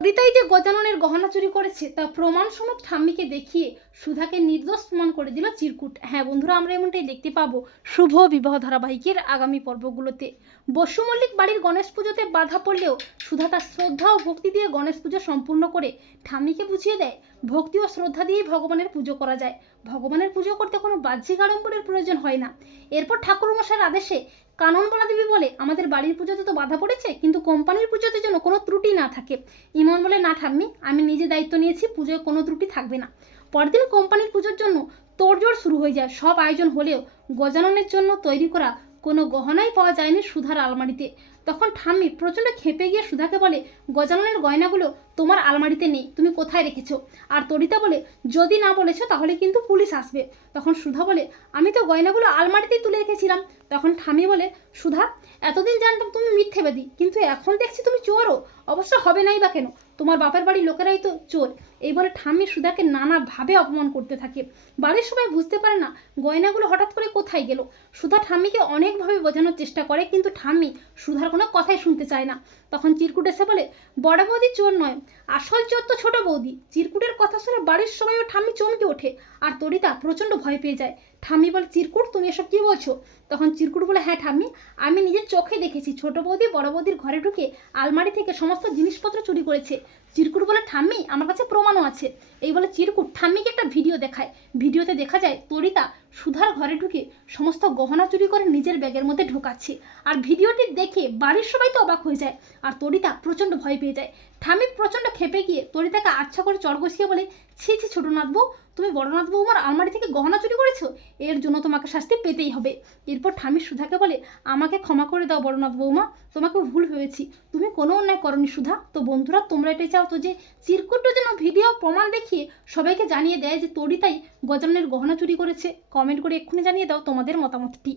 রিতাই যে গজাননের গহনা চুরি করেছে, তা প্রমাণ সমেত ঠাম্মিকে দেখিয়ে সুধাকে নির্দোষ প্রমাণ করে দিল চিরকুট। হ্যাঁ বন্ধুরা, আমরা এমনটাই দেখতে পাবো শুভ বিবাহ ধারাবাহিকের আগামী পর্বগুলোতে। বসু মল্লিক বাড়ির গণেশ পুজোতে বাধা পড়লেও সুধা তার শ্রদ্ধা ও ভক্তি দিয়ে গণেশ পুজো সম্পূর্ণ করে ঠাম্মিকে বুঝিয়ে দেয়, ভক্তি ও শ্রদ্ধা দিয়েই ভগবানের পুজো করা যায়। ভগবানের পুজো করতে কোনো বাহ্যিক আড়ম্বরের প্রয়োজন হয় না। এরপর ঠাকুরমশাইয়ের আদেশে কানন বলা দেবী বলে, আমাদের বাড়ির পুজোতে তো বাধা পড়েছে, কিন্তু কোম্পানির পুজোতে যেন কোনো ত্রুটি না থাকে। ইমন বলে, না ঠাম্মি, আমি নিজে দায়িত্ব নিয়েছি, পুজোয় কোনো ত্রুটি থাকবে না। পরদিন কোম্পানির পুজোর জন্য তোড়জোড় শুরু হয়ে যায়। সব আয়োজন হলেও গজাননের জন্য তৈরি করা কোনো গহনাই পাওয়া যায়নি সুধার আলমারিতে। তখন ঠাম্মি প্রচণ্ড খেপে গিয়ে সুধাকে বলে, গজাননের গয়নাগুলো তোমার আলমারিতে নেই, তুমি কোথায় রেখেছো? আর তরিতা বলে, যদি না বলেছ তাহলে কিন্তু পুলিশ আসবে। তখন সুধা বলে, আমি তো গয়নাগুলো আলমারিতেই তুলে রেখেছিলাম। তখন ঠামি বলে, সুধা, এতদিন জানতাম তুমি মিথ্যেবাদী, কিন্তু এখন দেখছি তুমি চোরও। অবশ্য হবে নাই বা কেন? তোমার বাপের বাড়ির লোকেরাই তো চোর। এই বলে ঠাম্মি সুধাকে নানাভাবে অপমান করতে থাকে। বাড়ির সবাই বুঝতে পারে না, গয়নাগুলো হঠাৎ করে কোথায় গেল। সুধা ঠাম্মিকে অনেকভাবে বোঝানোর চেষ্টা করে, কিন্তু ঠাম্মি সুধার কথাই শুনতে চায় না। তখন চিরকুট এসে বলে, বড় বৌদি চোর নয়, আসল চোর তো ছোট বৌদি। চিরকুটের কথা শুনে বাড়ির সময়ও ঠাম্মি চমকে ওঠে আর তরিতা প্রচণ্ড ভয় পেয়ে যায়। ঠাম্মি বলে, চিরকুট, তুমি এসব কী বলছো? তখন চিরকুট বলে হ্যাঁ ঠাম্মি, আমি নিজের চোখে দেখেছি। ছোট বৌদি বড় বৌদির ঘরে ঢুকে আলমারি থেকে সমস্ত জিনিসপত্র চুরি করেছে। চিরকুট বলে ঠাম্মি? আমার কাছে প্রমাণও আছে। এই বলে চিরকুট ঠাম্মিকে একটা ভিডিও দেখায়। ভিডিওতে দেখা যায়, তরিতা সুধার ঘরে ঢুকে সমস্ত গহনা চুরি করে নিজের ব্যাগের মধ্যে ঢোকাচ্ছে। আর ভিডিওটি দেখে বাড়ির সবাই তো অবাক হয়ে যায়। আর তরিতা প্রচণ্ড ভয় পেয়ে যায়। ঠাম্মি প্রচণ্ড খেপে গিয়ে তরিতাকে আচ্ছা করে চড় বসিয়ে বলে, ছি ছি, ছোটো নাথবউ তুমি বড় বড়নাথ বৌমার আলমারি থেকে গহনা চুরি করেছ? এর জন্য তোমাকে শাস্তি পেতেই হবে। এরপর ঠামির সুধাকে বলে, আমাকে ক্ষমা করে দাও বড় বড়নাথ বৌমা তোমাকে ভুল ভেবেছি। তুমি কোনো অন্যায় করনি সুধা। তো বন্ধুরা, তোমরা এটাই চাও তো যে, চিরকুট্টো যেন ভিডিও প্রমাণ দেখিয়ে সবাইকে জানিয়ে দেয় যে তরিতাই গজানের গহনা চুরি করেছে। কমেন্ট করে এক্ষুনি জানিয়ে দাও তোমাদের মতামতটি।